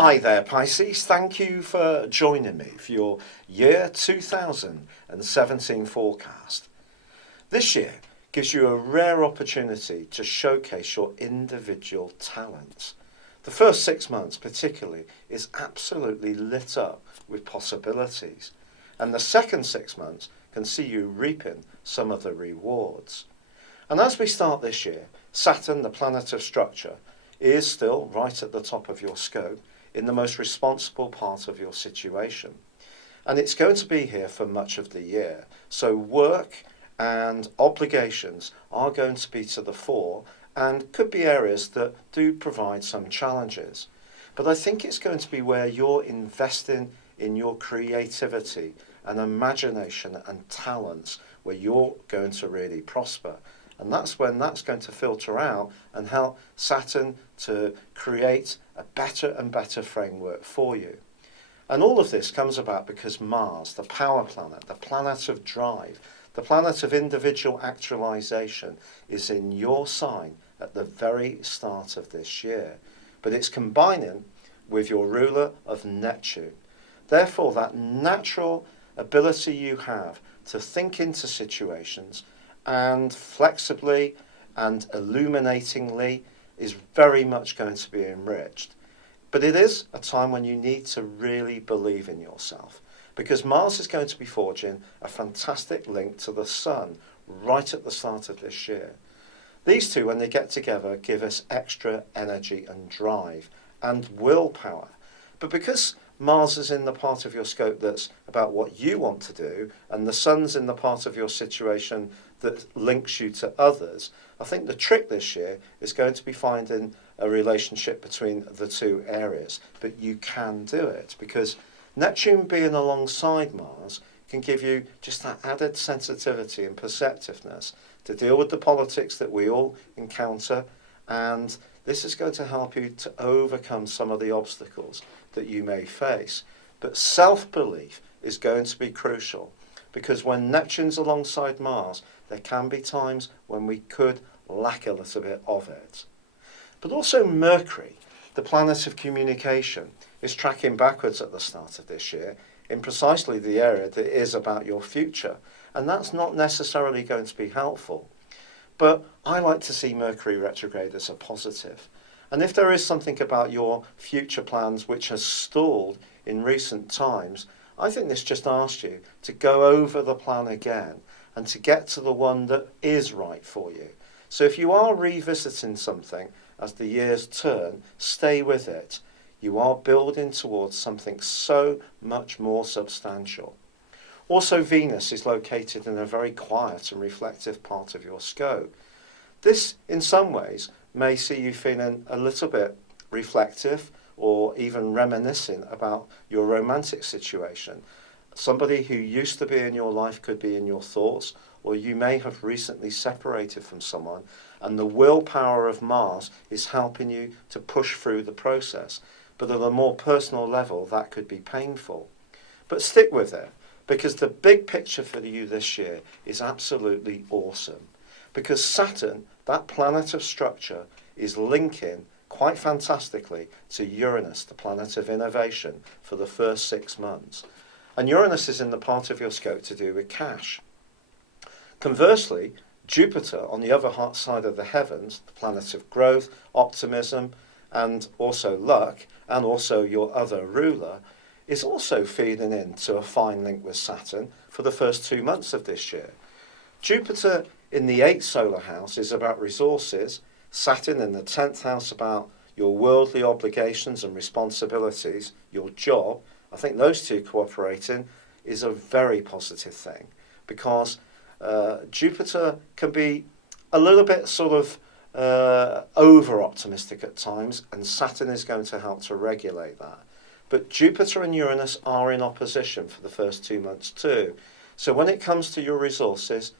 Hi there, Pisces. Thank you for joining me for your year 2017 forecast. This year gives you a rare opportunity to showcase your individual talents. The first 6 months particularly is absolutely lit up with possibilities, and the second 6 months can see you reaping some of the rewards. And as we start this year, Saturn, the planet of structure, is still right at the top of your scope in the most responsible part of your situation. And it's going to be here for much of the year. So work and obligations are going to be to the fore and could be areas that do provide some challenges. But I think it's going to be where you're investing in your creativity and imagination and talents where you're going to really prosper. And that's when that's going to filter out and help Saturn to create a better and better framework for you. And all of this comes about because Mars, the power planet, the planet of drive, the planet of individual actualization, is in your sign at the very start of this year. But it's combining with your ruler of Neptune. Therefore, that natural ability you have to think into situations and flexibly and illuminatingly is very much going to be enriched. But it is a time when you need to really believe in yourself, because Mars is going to be forging a fantastic link to the Sun right at the start of this year. These two, when they get together, give us extra energy and drive and willpower. But because Mars is in the part of your scope that's about what you want to do, and the Sun's in the part of your situation that links you to others, I think the trick this year is going to be finding a relationship between the two areas. But you can do it, because Neptune being alongside Mars can give you just that added sensitivity and perceptiveness to deal with the politics that we all encounter, and this is going to help you to overcome some of the obstacles that you may face. But self-belief is going to be crucial, because when Neptune's alongside Mars, there can be times when we could lack a little bit of it. But also Mercury, the planet of communication, is tracking backwards at the start of this year in precisely the area that is about your future. And that's not necessarily going to be helpful. But I like to see Mercury retrograde as a positive. And if there is something about your future plans which has stalled in recent times, I think this just asks you to go over the plan again and to get to the one that is right for you. So if you are revisiting something as the years turn, stay with it. You are building towards something so much more substantial. Also, Venus is located in a very quiet and reflective part of your scope. This, in some ways, may see you feeling a little bit reflective or even reminiscing about your romantic situation. Somebody who used to be in your life could be in your thoughts, or you may have recently separated from someone, and the willpower of Mars is helping you to push through the process. But at a more personal level, that could be painful. But stick with it, because the big picture for you this year is absolutely awesome. Because Saturn, that planet of structure, is linking quite fantastically to Uranus, the planet of innovation, for the first 6 months. And Uranus is in the part of your scope to do with cash. Conversely, Jupiter, on the other side of the heavens, the planet of growth, optimism, and also luck, and also your other ruler, is also feeding into a fine link with Saturn for the first 2 months of this year. Jupiter in the 8th solar house is about resources, Saturn in the 10th house about your worldly obligations and responsibilities, your job. I think those two cooperating is a very positive thing, because Jupiter can be a little bit sort of over-optimistic at times, and Saturn is going to help to regulate that. But Jupiter and Uranus are in opposition for the first 2 months too. So when it comes to your resources,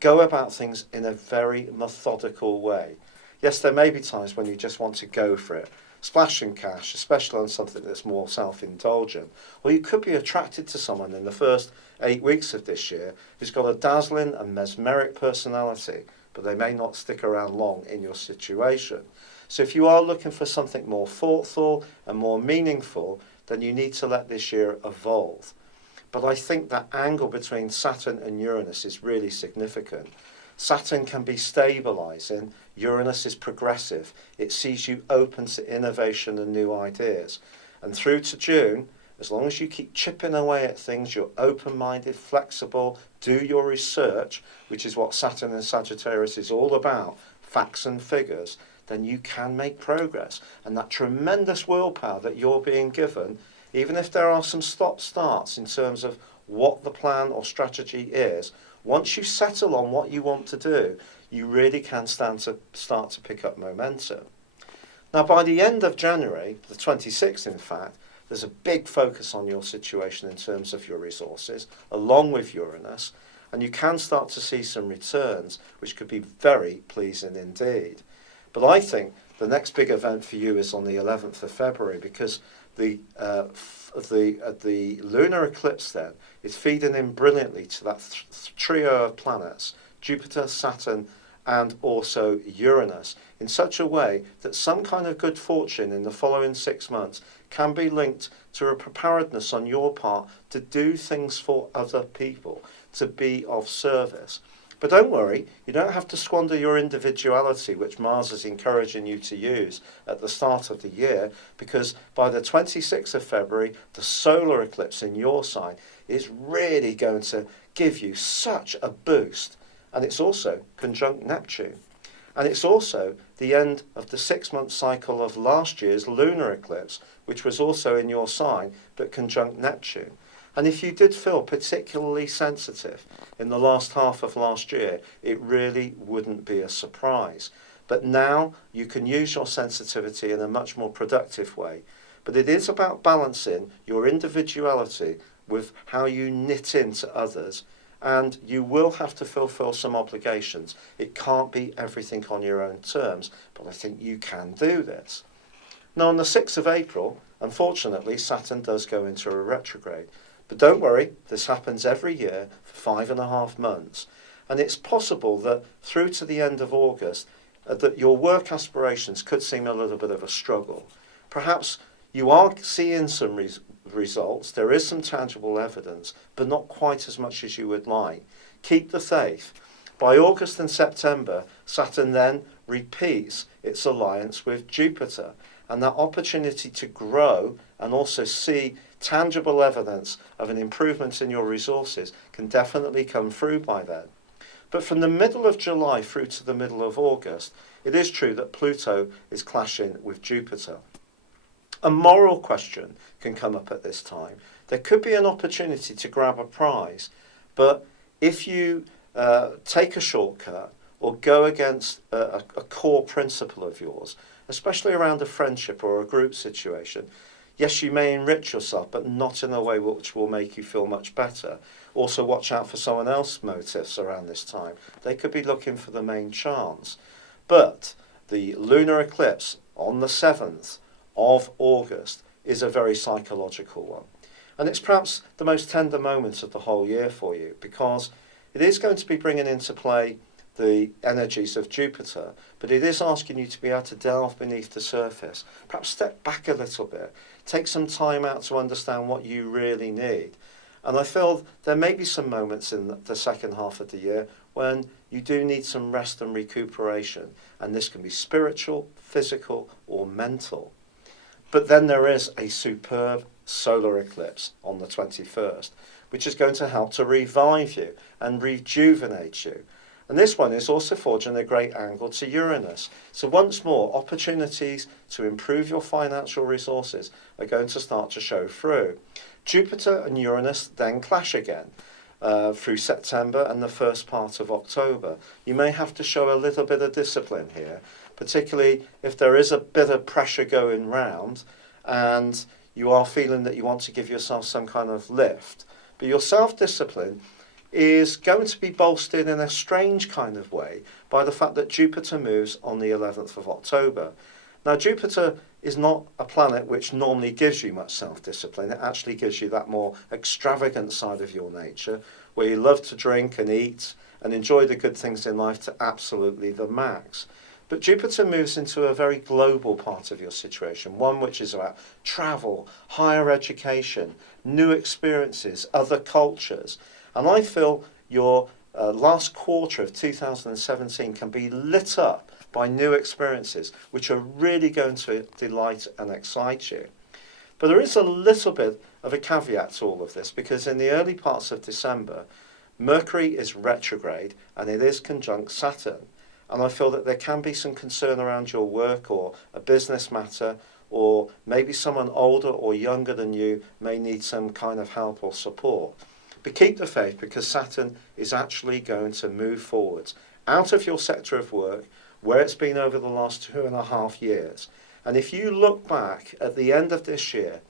go about things in a very methodical way. Yes, there may be times when you just want to go for it, splashing cash, especially on something that's more self-indulgent. Or you could be attracted to someone in the first 8 weeks of this year who's got a dazzling and mesmeric personality, but they may not stick around long in your situation. So if you are looking for something more thoughtful and more meaningful, then you need to let this year evolve. But I think that angle between Saturn and Uranus is really significant. Saturn can be stabilizing, Uranus is progressive. It sees you open to innovation and new ideas. And through to June, as long as you keep chipping away at things, you're open-minded, flexible, do your research, which is what Saturn and Sagittarius is all about, facts and figures, then you can make progress. And that tremendous willpower that you're being given, even if there are some stop-starts in terms of what the plan or strategy is, once you settle on what you want to do, you really can start to pick up momentum. Now, by the end of January, the 26th in fact, there's a big focus on your situation in terms of your resources, along with Uranus, and you can start to see some returns, which could be very pleasing indeed. But I think the next big event for you is on the 11th of February, because the lunar eclipse then is feeding in brilliantly to that trio of planets, Jupiter, Saturn, and also Uranus, in such a way that some kind of good fortune in the following 6 months can be linked to a preparedness on your part to do things for other people, to be of service. But don't worry, you don't have to squander your individuality, which Mars is encouraging you to use at the start of the year, because by the 26th of February, the solar eclipse in your sign is really going to give you such a boost. And it's also conjunct Neptune. And it's also the end of the 6-month cycle of last year's lunar eclipse, which was also in your sign, but conjunct Neptune. And if you did feel particularly sensitive in the last half of last year, it really wouldn't be a surprise. But now you can use your sensitivity in a much more productive way. But it is about balancing your individuality with how you knit into others. And you will have to fulfill some obligations. It can't be everything on your own terms, but I think you can do this. Now, on the 6th of April, unfortunately, Saturn does go into a retrograde. But don't worry, this happens every year for 5.5 months. And it's possible that through to the end of August, that your work aspirations could seem a little bit of a struggle. Perhaps you are seeing some results, there is some tangible evidence, but not quite as much as you would like. Keep the faith. By August and September, Saturn then repeats its alliance with Jupiter, and that opportunity to grow and also see tangible evidence of an improvement in your resources can definitely come through by then. But from the middle of July through to the middle of August, it is true that Pluto is clashing with Jupiter. A moral question can come up at this time. There could be an opportunity to grab a prize, but if you take a shortcut or go against a core principle of yours, especially around a friendship or a group situation, yes, you may enrich yourself, but not in a way which will make you feel much better. Also, watch out for someone else's motives around this time. They could be looking for the main chance. But the lunar eclipse on the 7th of August is a very psychological one. And it's perhaps the most tender moment of the whole year for you, because it is going to be bringing into play the energies of Jupiter, but it is asking you to be able to delve beneath the surface, perhaps step back a little bit, take some time out to understand what you really need. And I feel there may be some moments in the second half of the year when you do need some rest and recuperation, and this can be spiritual, physical, or mental. But then there is a superb solar eclipse on the 21st, which is going to help to revive you and rejuvenate you. And this one is also forging a great angle to Uranus. So once more, opportunities to improve your financial resources are going to start to show through. Jupiter and Uranus then clash again through September and the first part of October. You may have to show a little bit of discipline here, particularly if there is a bit of pressure going round and you are feeling that you want to give yourself some kind of lift. But your self-discipline is going to be bolstered in a strange kind of way by the fact that Jupiter moves on the 11th of October. Now, Jupiter is not a planet which normally gives you much self-discipline. It actually gives you that more extravagant side of your nature, where you love to drink and eat and enjoy the good things in life to absolutely the max. But Jupiter moves into a very global part of your situation, one which is about travel, higher education, new experiences, other cultures. And I feel your last quarter of 2017 can be lit up by new experiences, which are really going to delight and excite you. But there is a little bit of a caveat to all of this, because in the early parts of December, Mercury is retrograde and it is conjunct Saturn. And I feel that there can be some concern around your work or a business matter, or maybe someone older or younger than you may need some kind of help or support. But keep the faith, because Saturn is actually going to move forwards out of your sector of work, where it's been over the last 2.5 years. And if you look back at the end of this year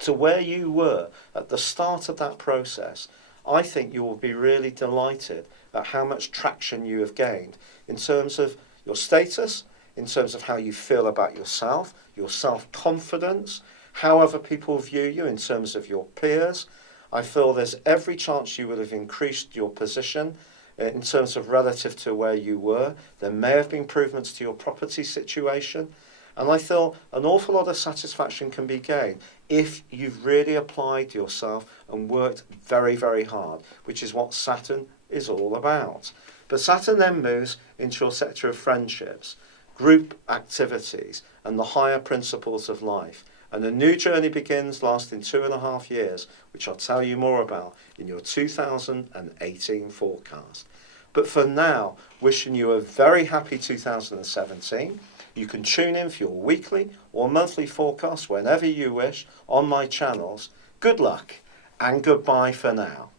to where you were at the start of that process, I think you will be really delighted at how much traction you have gained in terms of your status, in terms of how you feel about yourself, your self-confidence, how other people view you in terms of your peers. I feel there's every chance you would have increased your position in terms of relative to where you were. There may have been improvements to your property situation. And I feel an awful lot of satisfaction can be gained if you've really applied yourself and worked very, very hard, which is what Saturn is all about. But Saturn then moves into your sector of friendships, group activities, and the higher principles of life. And a new journey begins lasting 2.5 years, which I'll tell you more about in your 2018 forecast. But for now, wishing you a very happy 2017. You can tune in for your weekly or monthly forecast whenever you wish on my channels. Good luck and goodbye for now.